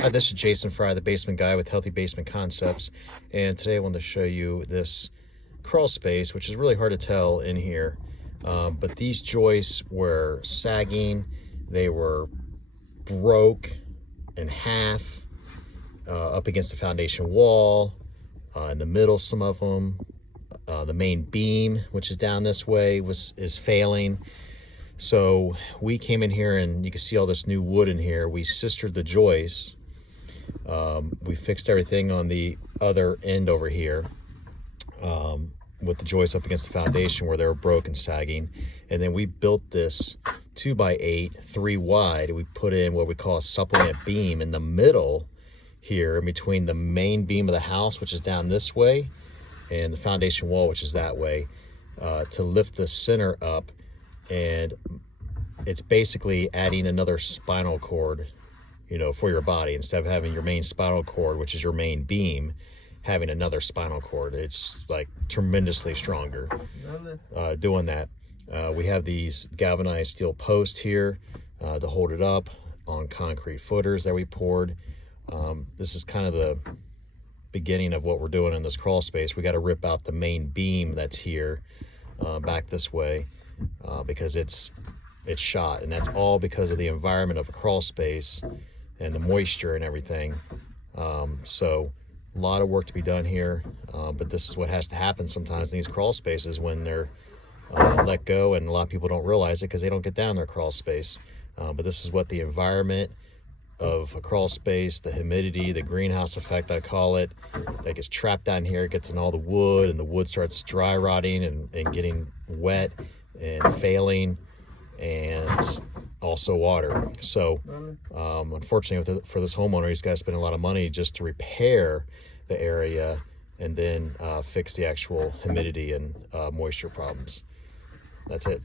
Hi, this is Jason Fry, the basement guy with Healthy Basement Concepts, and today I wanted to show you this crawl space, which is really hard to tell in here, but these joists were sagging, they were broke in half, up against the foundation wall, in the middle some of them, the main beam, which is down this way, is failing. So we came in here and you can see all this new wood in here. We sistered the joists. We fixed everything on the other end over here with the joists up against the foundation where they were broken, sagging. And then we built this 2x8, 3 wide. We put in what we call a supplement beam in the middle here, in between the main beam of the house, which is down this way, and the foundation wall, which is that way, to lift the center up. And it's basically adding another spinal cord, you know, for your body. Instead of having your main spinal cord, which is your main beam, having another spinal cord. It's like tremendously stronger doing that. We have these galvanized steel posts here to hold it up on concrete footers that we poured. This is kind of the beginning of what we're doing in this crawl space. We got to rip out the main beam that's here back this way because it's shot, and that's all because of the environment of a crawl space and the moisture and everything. So a lot of work to be done here, but this is what has to happen sometimes in these crawl spaces when they're let go, and a lot of people don't realize it because they don't get down their crawl space. But this is what the environment of a crawl space, the humidity, the greenhouse effect I call it, that gets trapped down here, it gets in all the wood, and the wood starts dry rotting and getting wet and failing, and also water. So unfortunately for this homeowner, he's got to spend a lot of money just to repair the area and then fix the actual humidity and moisture problems. That's it.